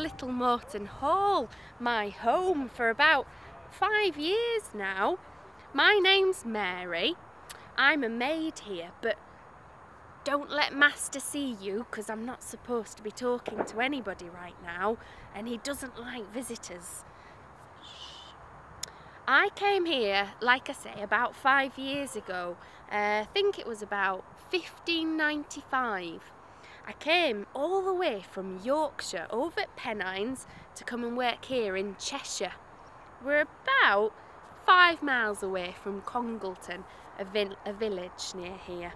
Little Moreton Hall my home for about 5 years now. My name's Mary. I'm a maid here, but don't let Master see you, because I'm not supposed to be talking to anybody right now, and he doesn't like visitors. I came here, like I say, about 5 years ago. I think it was about 1595. I came all the way from Yorkshire over at Pennines to come and work here in Cheshire. We're about 5 miles away from Congleton, a village near here.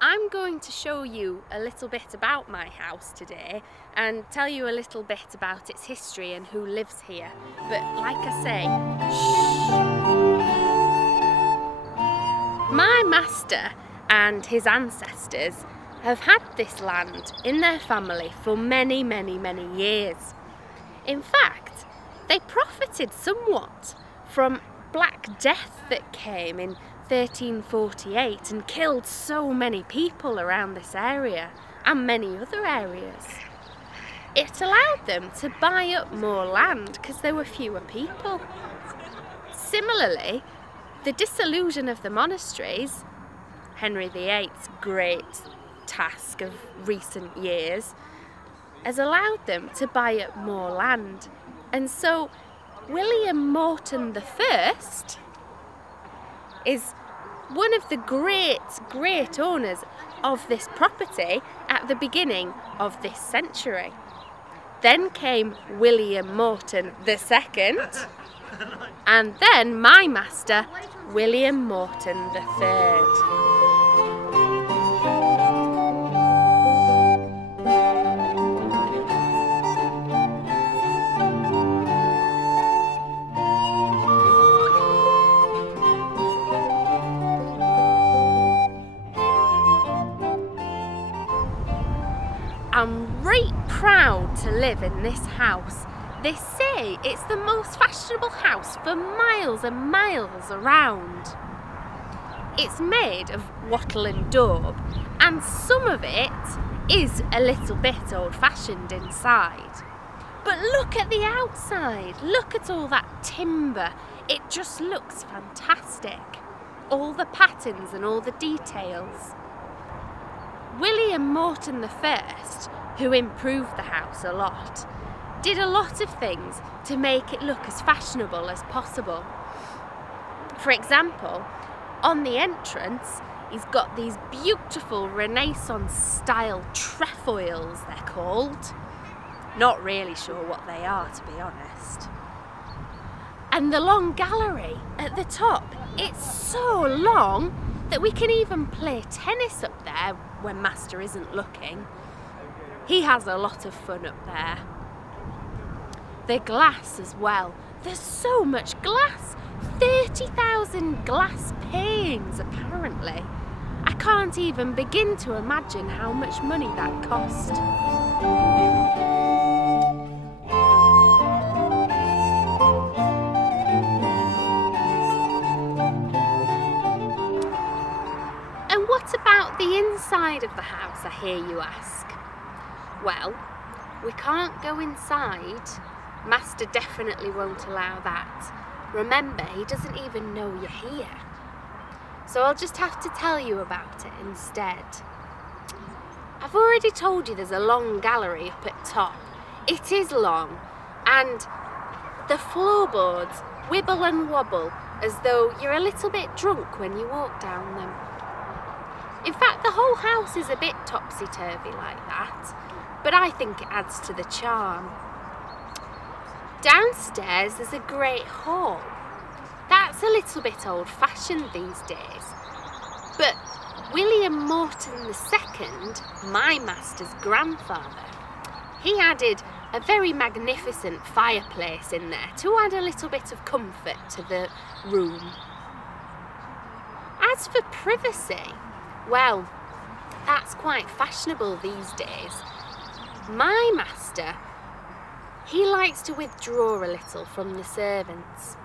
I'm going to show you a little bit about my house today and tell you a little bit about its history and who lives here. But like I say, shh. My master and his ancestors have had this land in their family for many, many, many years. In fact, they profited somewhat from Black Death that came in 1348 and killed so many people around this area and many other areas. It allowed them to buy up more land because there were fewer people. Similarly, the dissolution of the monasteries, Henry VIII's great task of recent years, has allowed them to buy up more land. And so William Moreton I is one of the great owners of this property at the beginning of this century. Then came William Moreton II, and then my master, William Moreton III. I'm right proud to live in this house. They say it's the most fashionable house for miles and miles around. It's made of wattle and daub, and some of it is a little bit old-fashioned inside. But look at the outside, look at all that timber. It just looks fantastic. All the patterns and all the details. William Moreton I, who improved the house a lot, did a lot of things to make it look as fashionable as possible. For example, on the entrance, he's got these beautiful Renaissance style trefoils, they're called. Not really sure what they are, to be honest. And the long gallery at the top, it's so long that we can even play tennis up there when Master isn't looking. He has a lot of fun up there. The glass as well. There's so much glass. 30,000 glass panes apparently. I can't even begin to imagine how much money that cost. And what about the inside of the house, I hear you ask? Well, we can't go inside. Master definitely won't allow that. Remember, he doesn't even know you're here. So I'll just have to tell you about it instead. I've already told you there's a long gallery up at top. It is long, and the floorboards wibble and wobble as though you're a little bit drunk when you walk down them. In fact, the whole house is a bit topsy-turvy like that, but I think it adds to the charm. Downstairs there's a great hall. That's a little bit old-fashioned these days, but William Moreton II, my master's grandfather, he added a very magnificent fireplace in there to add a little bit of comfort to the room. As for privacy, well, that's quite fashionable these days. My master, he likes to withdraw a little from the servants.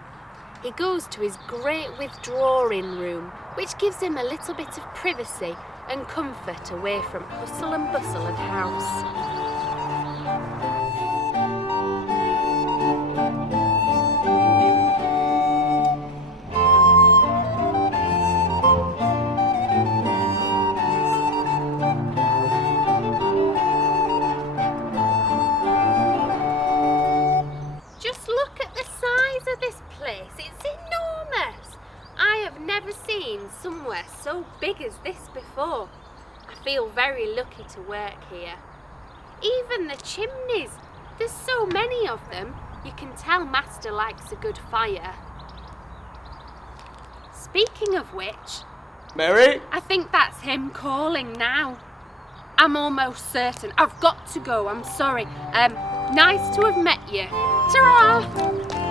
He goes to his great withdrawing room, which gives him a little bit of privacy and comfort away from hustle and bustle of house. never seen somewhere so big as this before. I feel very lucky to work here. Even the chimneys, there's so many of them, you can tell Master likes a good fire. Speaking of which, Mary? I think that's him calling now. I'm almost certain. I've got to go, I'm sorry. Nice to have met you. Ta-ra!